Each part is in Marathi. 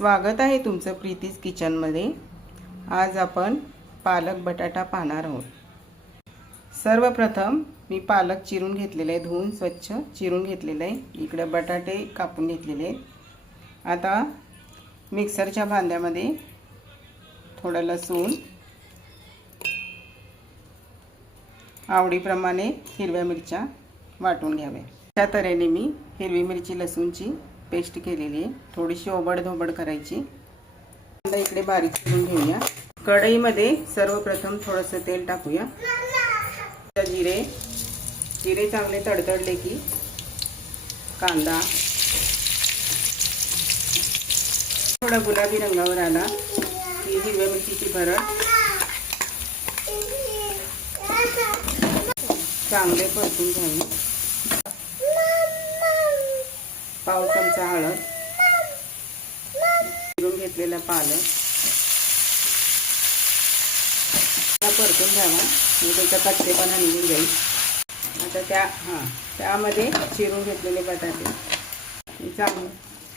स्वागत आहे तुमचं प्रीतीज किचनमध्ये। आज आपण पालक बटाटा पाहणार आहोत। सर्वप्रथम मी पालक चिरून घेतलेले आहे, धुवून स्वच्छ चिरून घेतलेले आहे। इकडे बटाटे कापून घेतलेले आहेत। आता मिक्सरच्या भांड्यामध्ये थोडं लसूण, आवडीप्रमाणे हिरव्या मिरच्या वाटून घ्याव्या। त्या तऱ्हेने मी हिरवी मिरची लसूणची पेस्ट केलेली आहे। थोडीशी ओबडधोबड करायची। आता इकडे बारीक करून घेऊया। कढईमध्ये सर्वप्रथम थोडंसं तेल टाकूया। जिरे चांगले तडतडले की कांदा थोडा गुलाबी रंगावर आला की हिरव्या मिरचीची भरड चांगले परतून घ्यावी। पाव चमचा हळद, चिरून घेतलेला पालक परतून घ्यावा म्हणजे त्याचा कच्चेपणा निघून जाईल। आता त्यामध्ये चिरून घेतलेले बटाटे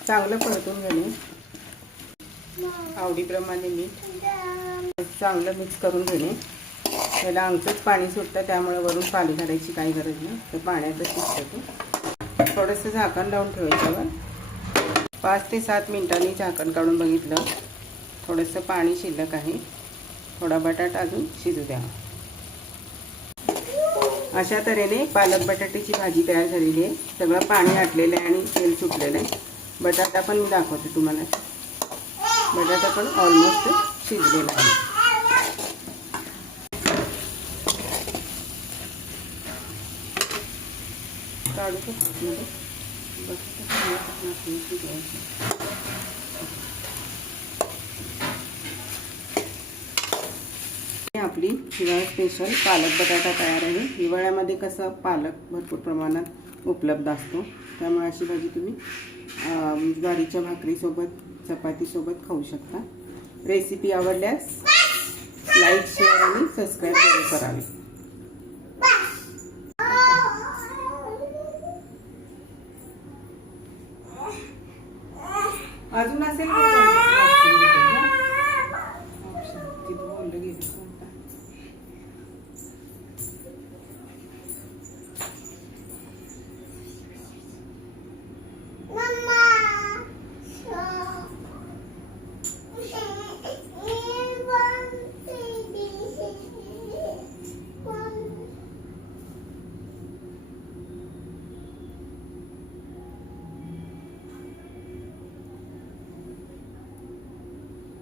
चांगलं परतून घेणे। आवडीप्रमाणे मीठ चांगलं मिक्स करून घेणे। त्याला अंगचंच पाणी सुटतं, त्यामुळे वरून पाणी घालायची काही गरज नाही, तर पाण्याचं शिजतं ते। थोडंसं झाकण लावून ठेवायच्यावर 5 ते 7 मिनिटांनी झाकण काढून बघितलं, थोडंसं पाणी शिल्लक आहे। थोडा बटाटा अजून शिजू द्यावा। अशा तऱ्हेने पालक बटाट्याची भाजी तयार झालेली आहे। सगळं पाणी आटलेलं आहे आणि तेल सुटलेलं आहे। बटाटा पण मी दाखवते तुम्हाला। बटाटा पण ऑलमोस्ट शिजलेला आहे। काढू शकतो आपली हिवाळा स्पेशल पालक बटाटा तयार आहे। हिवाळ्यामध्ये कसं पालक भरपूर प्रमाणात उपलब्ध असतो, त्यामुळे अशी भाजी तुम्ही ज्वारीच्या भाकरीसोबत चपातीसोबत खाऊ शकता। रेसिपी आवडल्यास लाईक, शेअर आणि सबस्क्राईब जरूर करावे। अजून असेल